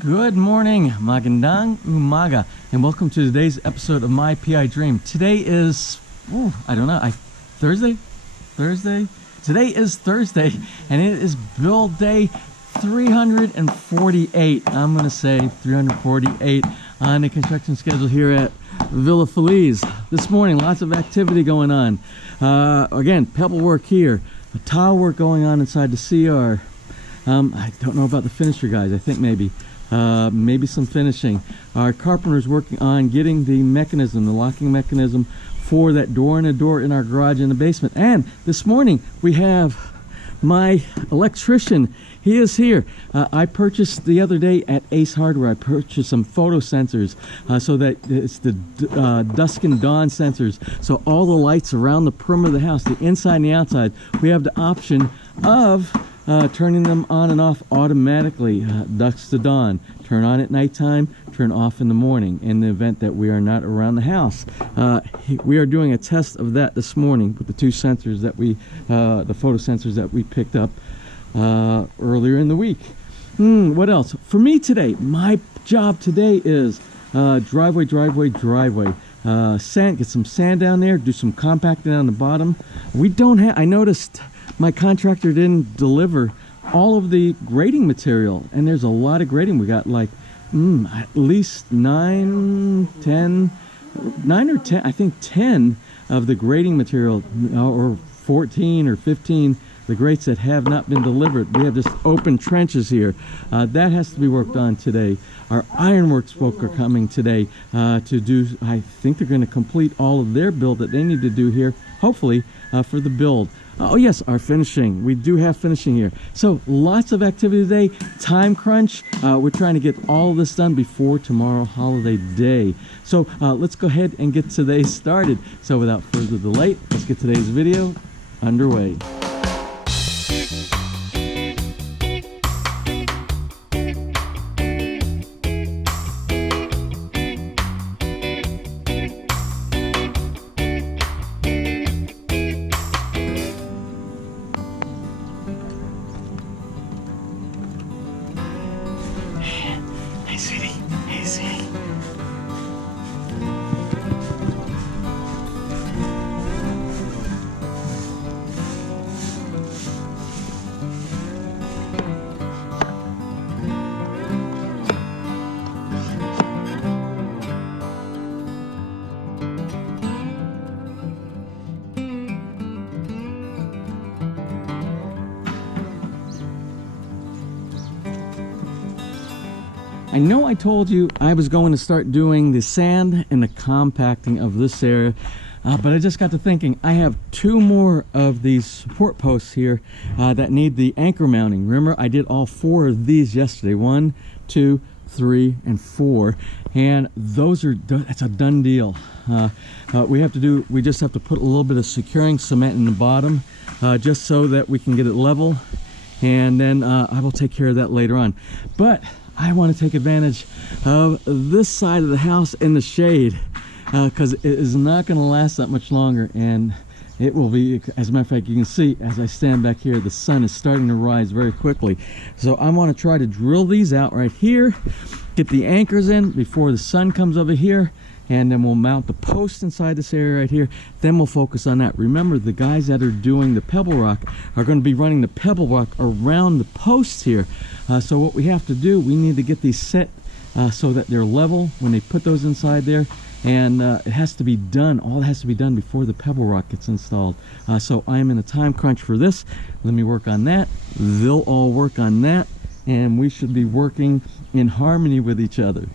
Good morning, magandang umaga, and welcome to today's episode of My PI Dream. Today is, I don't know, Thursday? Today is Thursday, and it is build day 348. I'm going to say 348 on the construction schedule here at Villa Feliz. This morning, lots of activity going on. Again, pebble work here, tile work going on inside the CR. I don't know about the finisher guys. I think maybe some finishing. Our carpenter's working on getting the mechanism, the locking mechanism for that door and a door in our garage in the basement. And this morning we have my electrician. He is here. I purchased the other day at Ace Hardware. I purchased some photo sensors so that it's the dusk and dawn sensors. So all the lights around the perimeter of the house, the inside and the outside, we have the option of turning them on and off automatically, dusk to dawn. Turn on at nighttime, turn off in the morning in the event that we are not around the house. We are doing a test of that this morning with the two sensors that the photo sensors that we picked up earlier in the week. What else? For me today, my job today is driveway. Sand, get some sand down there, do some compacting on the bottom. We don't have, I noticed my contractor didn't deliver all of the grading material, and there's a lot of grading. We got like at least 9 or 10, I think 10 of the grading material, or 14 or 15 the grates that have not been delivered. We have just open trenches here. That has to be worked on today. Our ironworks folk are coming today to do, I think they're going to complete all of their build that they need to do here, hopefully, for the build. Oh yes, our finishing. We do have finishing here. So lots of activity today. Time crunch. We're trying to get all of this done before tomorrow, holiday day. So let's go ahead and get today started. So without further delay, let's get today's video underway. I know I told you I was going to start doing the sand and the compacting of this area, but I just got to thinking I have 2 more of these support posts here that need the anchor mounting. Remember, I did all 4 of these yesterday. 1, 2, 3, and 4, and those are that's a done deal. We just have to put a little bit of securing cement in the bottom just so that we can get it level, and then I will take care of that later on. But I want to take advantage of this side of the house in the shade because it is not going to last that much longer, and it will be, as a matter of fact, you can see as I stand back here, the sun is starting to rise very quickly. So I want to try to drill these out right here, get the anchors in before the sun comes over here, and then we'll mount the post inside this area right here. Then we'll focus on that. Remember, the guys that are doing the pebble rock are going to be running the pebble rock around the posts here. So what we have to do, we need to get these set so that they're level when they put those inside there. And it has to be done, all has to be done before the pebble rock gets installed. So I'm in a time crunch for this. Let me work on that. They'll all work on that. And we should be working in harmony with each other.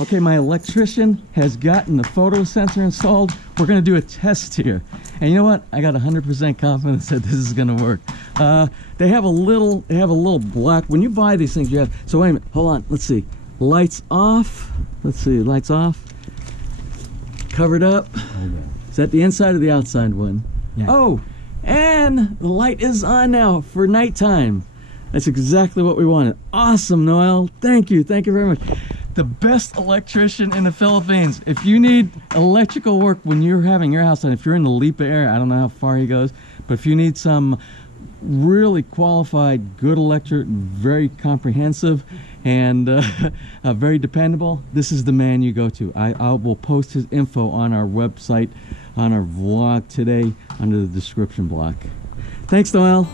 Okay, my electrician has gotten the photo sensor installed. We're going to do a test here. And you know what? I got 100% confidence that this is going to work. They have a little black, when you buy these things, you have, so wait a minute, hold on, let's see. Lights off. Let's see, lights off. Covered up. Okay. Is that the inside or the outside one? Yeah. Oh, and the light is on now for nighttime. That's exactly what we wanted. Awesome, Noel. Thank you very much. The best electrician in the Philippines. If you need electrical work when you're having your house done, if you're in the Lipa area, I don't know how far he goes, but if you need some really qualified, good electric, very comprehensive, and very dependable, this is the man you go to. I will post his info on our website, on our vlog today, under the description block. Thanks, Noel.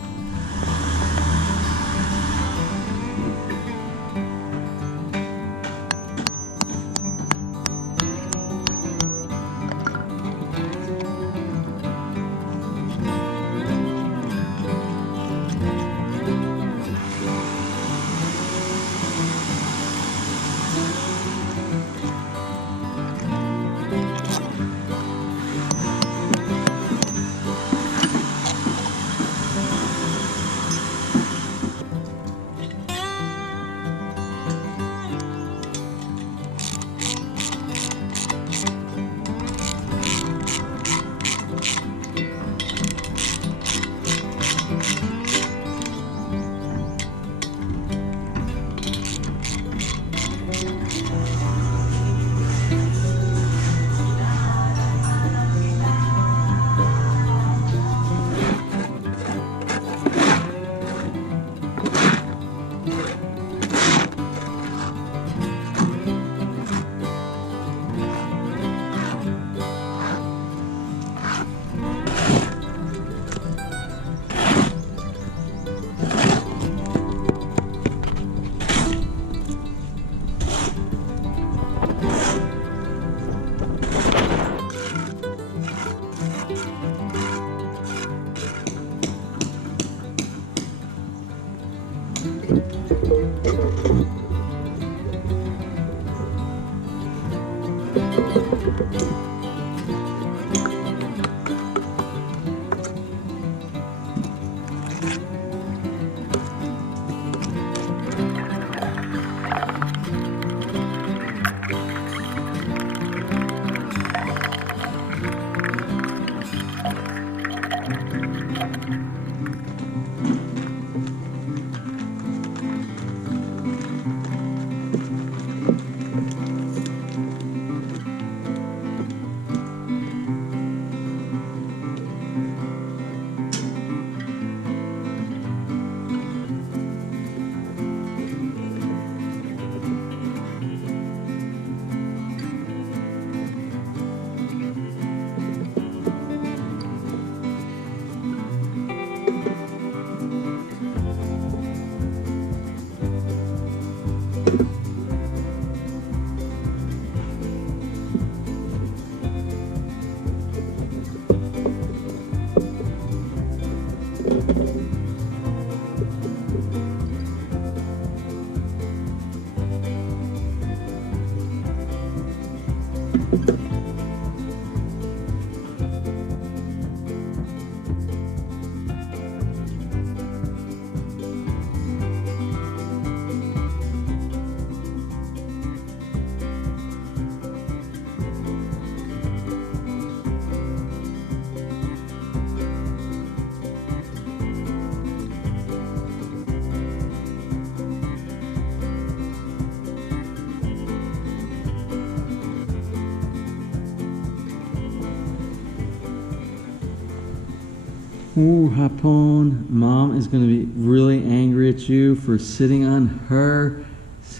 Ooh, Hapon, Mom is going to be really angry at you for sitting on her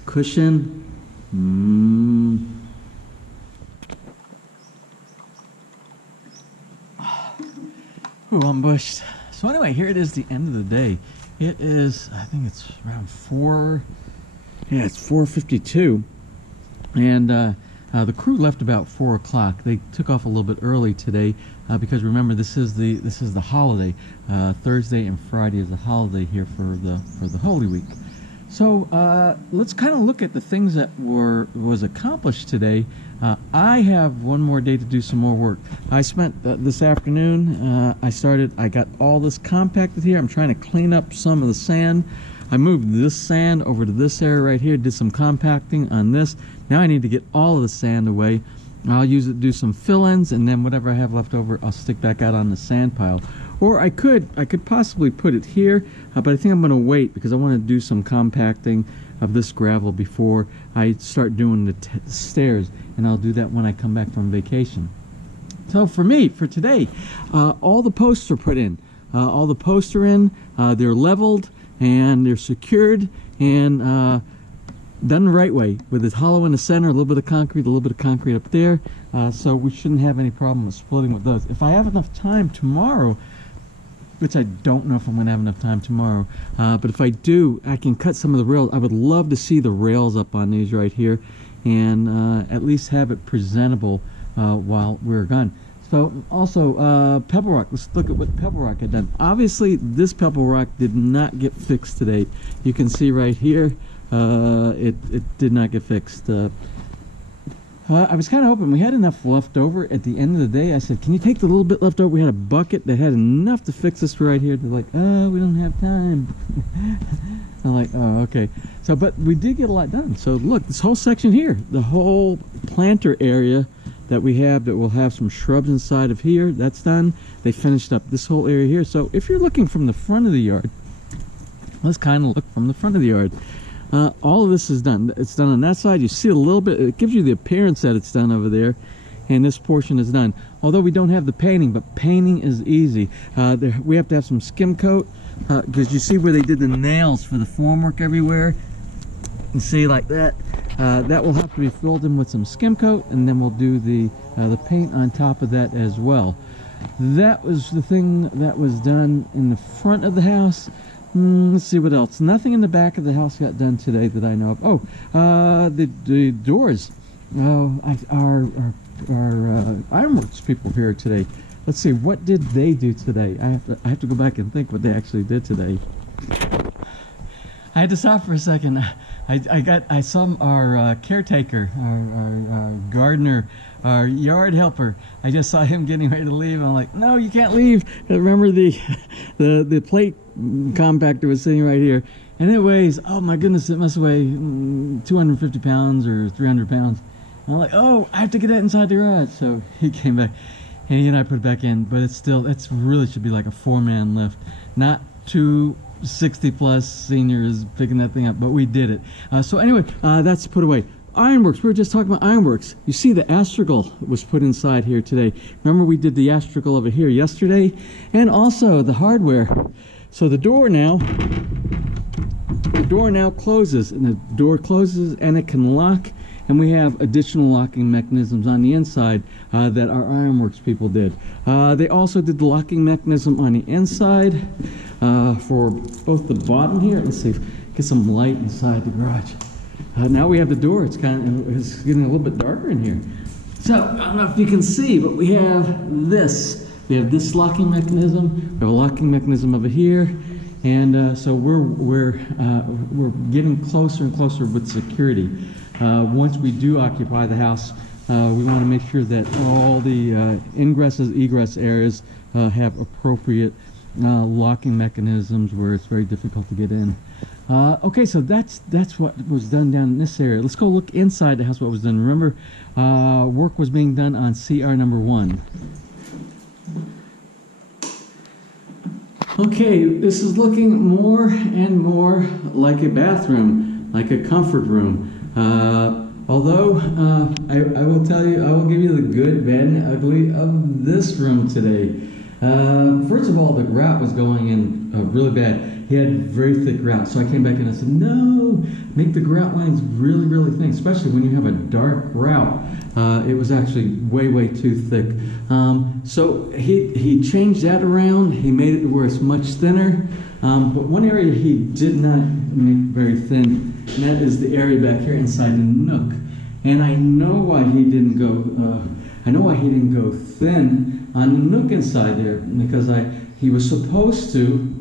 cushion. Ooh, I'm bushed. So anyway, here it is, the end of the day. It is, I think it's around 4, yeah, it's 4:52. And the crew left about 4 o'clock. They took off a little bit early today because remember this is the holiday. Thursday and Friday is the holiday here for the Holy Week. So let's kind of look at the things that was accomplished today. I have one more day to do some more work. I spent this afternoon. I got all this compacted here. I'm trying to clean up some of the sand. I moved this sand over to this area right here, did some compacting on this. Now I need to get all of the sand away. I'll use it to do some fill-ins, and then whatever I have left over, I'll stick back out on the sand pile. Or I could possibly put it here, but I think I'm going to wait because I want to do some compacting of this gravel before I start doing the stairs, and I'll do that when I come back from vacation. So for me, for today, all the posts are put in. all the posts are in, they're leveled, and they're secured, and done the right way, with this hollow in the center, a little bit of concrete up there, so we shouldn't have any problem with splitting with those. If I have enough time tomorrow, which I don't know if I'm going to have enough time tomorrow, but if I do, I can cut some of the rails. I would love to see the rails up on these right here, and at least have it presentable while we're gone. So also Pebble Rock. Let's look at what Pebble Rock had done. Obviously this Pebble Rock did not get fixed today. You can see right here it did not get fixed. I was kind of hoping we had enough left over at the end of the day. I said, can you take the little bit left over? We had a bucket that had enough to fix this right here. They're like, oh, we don't have time. I'm like, oh, okay. So, but we did get a lot done. So look, this whole section here, the whole planter area that we have, that will have some shrubs inside of here, that's done. They finished up this whole area here. So if you're looking from the front of the yard, let's kind of look from the front of the yard. All of this is done. It's done on that side. You see a little bit, it gives you the appearance that it's done over there, and this portion is done. Although we don't have the painting, but painting is easy. We have to have some skim coat, because you see where they did the nails for the formwork everywhere. You see like that. That will have to be filled in with some skim coat, and then we'll do the paint on top of that as well. That was the thing that was done in the front of the house. Let's see what else. Nothing in the back of the house got done today that I know of. Oh, the doors. Our Ironworks people here today. Let's see, what did they do today? I have to go back and think what they actually did today. I had to stop for a second. I saw our caretaker, our gardener, our yard helper. I just saw him getting ready to leave. I'm like, no, you can't leave. Remember the plate compactor was sitting right here, and it weighs, oh my goodness, it must weigh 250 pounds or 300 pounds. And I'm like, oh, I have to get that inside the garage. So he came back, and he and I put it back in, but it's really should be like a 4-man lift, not 2 60-plus seniors picking that thing up, but we did it. So anyway, that's put away. Ironworks, we were just talking about Ironworks. You see the astragal was put inside here today. Remember we did the astragal over here yesterday? And also the hardware. So the door now closes, and the door closes and it can lock, and we have additional locking mechanisms on the inside that our Ironworks people did. They also did the locking mechanism on the inside for both the bottom here. Let's see, get some light inside the garage. Now we have the door. It's getting a little bit darker in here. So I don't know if you can see, but we have this. We have this locking mechanism. We have a locking mechanism over here, and so we're getting closer and closer with security. Once we do occupy the house, we want to make sure that all the ingresses, egress areas have appropriate locking mechanisms where it's very difficult to get in. Okay, so that's what was done down in this area. Let's go look inside the house what was done. Remember, work was being done on CR number 1. Okay, this is looking more and more like a bathroom, like a comfort room. Although I will tell you, I will give you the good, bad, and ugly of this room today. First of all, the grout was going in really bad. He had very thick grout, so I came back and I said, no, make the grout lines really, really thin, especially when you have a dark grout. It was actually way, way too thick. So he changed that around. He made it to where it's much thinner. But one area he did not make very thin, and that is the area back here inside the nook. And I know why he didn't go. I know why he didn't go thin on the nook inside there, because he was supposed to.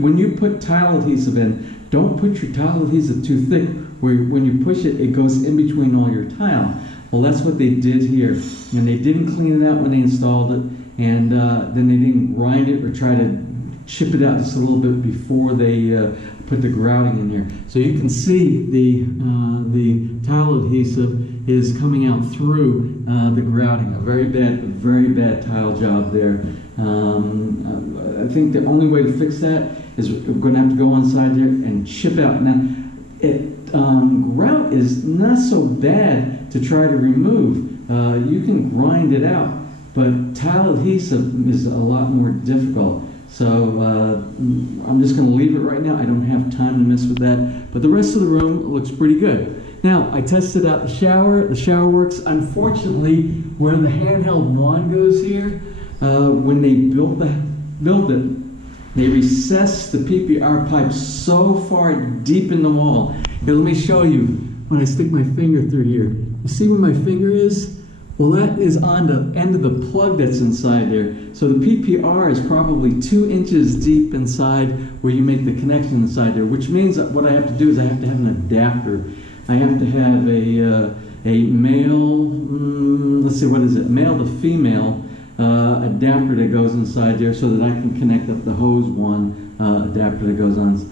When you put tile adhesive in, don't put your tile adhesive too thick, where when you push it, it goes in between all your tile. Well, that's what they did here, and they didn't clean it out when they installed it, and then they didn't grind it or try to chip it out just a little bit before they put the grouting in here. So you can see the tile adhesive is coming out through the grouting. A very bad tile job there. I think the only way to fix that is we're going to have to go inside there and chip out. Now, grout is not so bad to try to remove. You can grind it out, but tile adhesive is a lot more difficult. So I'm just going to leave it right now. I don't have time to mess with that. But the rest of the room looks pretty good. Now, I tested out the shower. The shower works. Unfortunately, where the handheld wand goes here, when they built it, they recessed the PPR pipe so far deep in the wall. Here, let me show you when I stick my finger through here. You see where my finger is? Well, that is on the end of the plug that's inside there. So the PPR is probably 2 inches deep inside where you make the connection inside there, which means that what I have to do is I have to have an adapter. I have to have a male, let's see, what is it? Male to female adapter that goes inside there so that I can connect up the hose one adapter that goes on.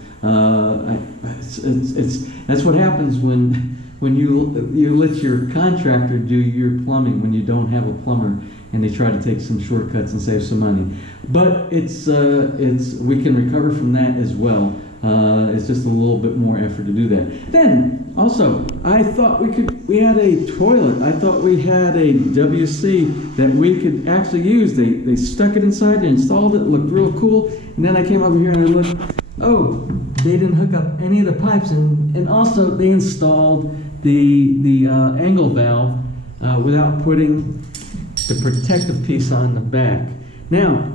That's what happens when you let your contractor do your plumbing when you don't have a plumber, and they try to take some shortcuts and save some money. But we can recover from that as well. It's just a little bit more effort to do that. Then also, I thought we had a toilet. I thought we had a WC that we could actually use. They stuck it inside, they installed it, looked real cool. And then I came over here and I looked. Oh, they didn't hook up any of the pipes, and also they installed the angle valve without putting the protective piece on the back. Now,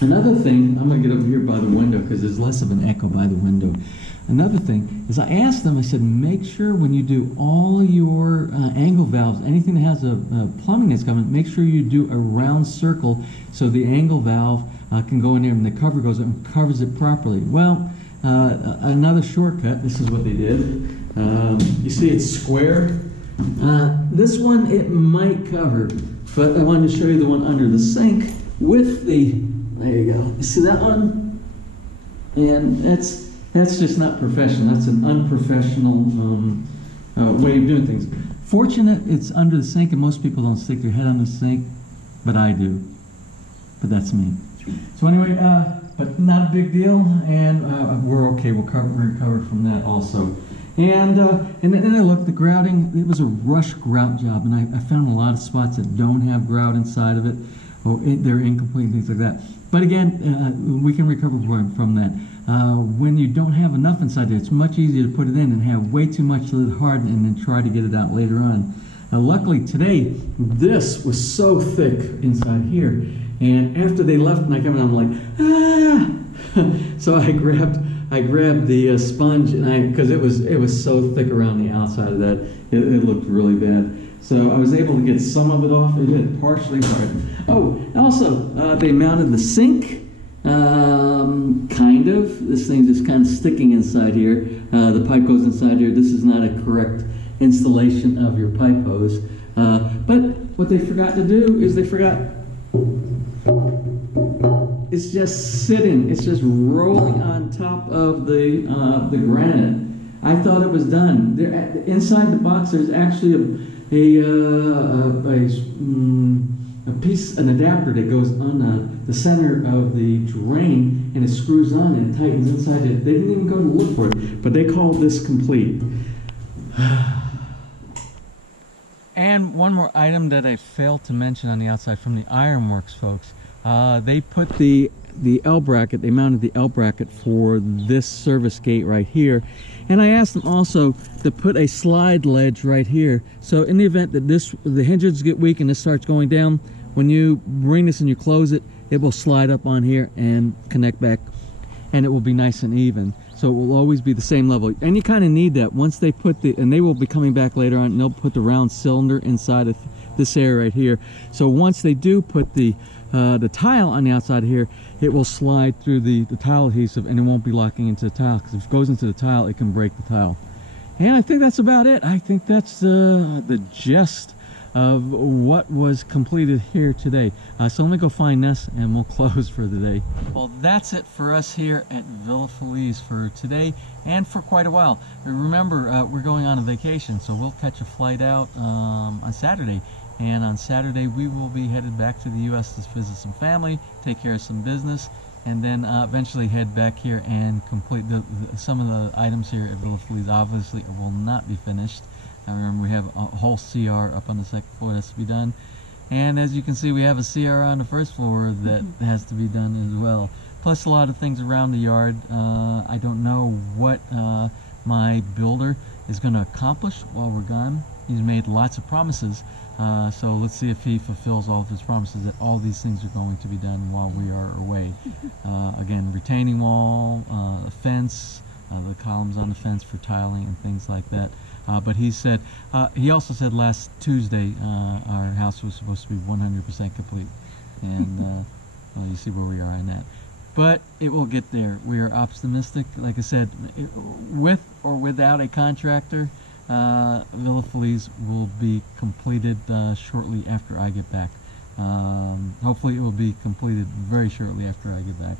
another thing, I'm going to get over here by the window because there's less of an echo by the window. Another thing is I asked them, I said, make sure when you do all your angle valves, anything that has a plumbing that's coming, make sure you do a round circle so the angle valve can go in there and the cover goes up and covers it properly. Well, another shortcut, this is what they did. You see it's square. This one it might cover, but I wanted to show you the one under the sink with the, there you go. You see that one? And that's just not professional. That's an unprofessional way of doing things. Fortunate it's under the sink and most people don't stick their head on the sink, but I do. But that's me. So anyway, but not a big deal, and we're okay. We'll recover from that also. And then I looked, the grouting, it was a rush grout job, and I found a lot of spots that don't have grout inside of it, or they're incomplete and things like that. But again, we can recover from that. When you don't have enough inside there, it's much easier to put it in and have way too much to let it harden and then try to get it out later on. Now, luckily today, this was so thick inside here, and after they left and I came in, I'm like, ah! So I grabbed the sponge, and because it was so thick around the outside of that, it looked really bad. So I was able to get some of it off. It had partially hardened. Oh, also they mounted the sink, kind of. This thing's just kind of sticking inside here. The pipe goes inside here. This is not a correct installation of your pipe hose. But what they forgot to do is it's just sitting. It's just rolling on top of the granite. I thought it was done. There, inside the box, there's actually a piece, an adapter that goes on the center of the drain, and it screws on and tightens inside it. They didn't even go to look for it, but they called this complete. And one more item that I failed to mention on the outside from the Ironworks folks. They put the L bracket, they mounted the L bracket for this service gate right here. And I asked them also to put a slide ledge right here. So in the event that the hinges get weak and this starts going down, when you bring this and you close it, it will slide up on here and connect back, and it will be nice and even. So it will always be the same level. And you kind of need that once they put and they will be coming back later on, and they'll put the round cylinder inside of this area right here. So once they do put the tile on the outside here, it will slide through the tile adhesive, and it won't be locking into the tile, because if it goes into the tile, it can break the tile. And I think that's about it. I think that's the gist of what was completed here today. So let me go find Ness and we'll close for the day. Well, that's it for us here at Villa Feliz for today and for quite a while. Remember, we're going on a vacation, so we'll catch a flight out on Saturday. And on Saturday, we will be headed back to the U.S. to visit some family, take care of some business, and then eventually head back here and complete some of the items here at Villa Feliz. Obviously, it will not be finished. Remember, we have a whole CR up on the second floor that's to be done. And as you can see, we have a CR on the first floor that has to be done as well. Plus a lot of things around the yard. I don't know what my builder is going to accomplish while we're gone. He's made lots of promises, so let's see if he fulfills all of his promises, that all these things are going to be done while we are away. Again, retaining wall, a fence, the columns on the fence for tiling and things like that. But he said, he also said last Tuesday our house was supposed to be 100% complete, and well, you see where we are on that. But it will get there. We are optimistic. Like I said, with or without a contractor, Villa Feliz will be completed shortly after I get back. Hopefully it will be completed very shortly after I get back.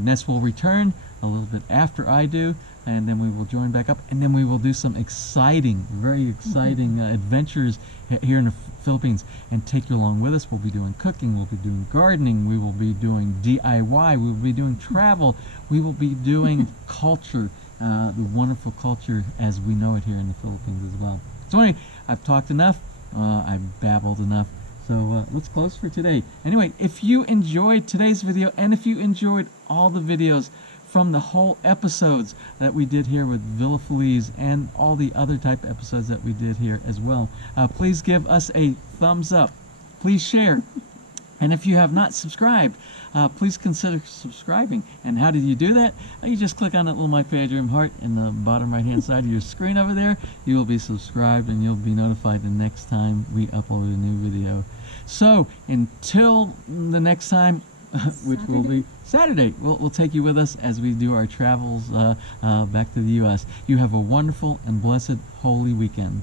Ness will return a little bit after I do, and then we will join back up, and then we will do some exciting, very exciting adventures here in the Philippines, and take you along with us. We'll be doing cooking, we'll be doing gardening, we will be doing DIY, we will be doing travel, we will be doing culture, the wonderful culture as we know it here in the Philippines as well. So anyway, I've talked enough, I've babbled enough. So let's close for today. Anyway, if you enjoyed today's video, and if you enjoyed all the videos from the whole episodes that we did here with Villa Feliz and all the other type of episodes that we did here as well, please give us a thumbs up. Please share. And if you have not subscribed, please consider subscribing. And how did you do that? You just click on that little My Bedroom heart in the bottom right hand side of your screen over there. You will be subscribed, and you'll be notified the next time we upload a new video. So until the next time, which will be Saturday, we'll take you with us as we do our travels back to the U.S. You have a wonderful and blessed holy weekend.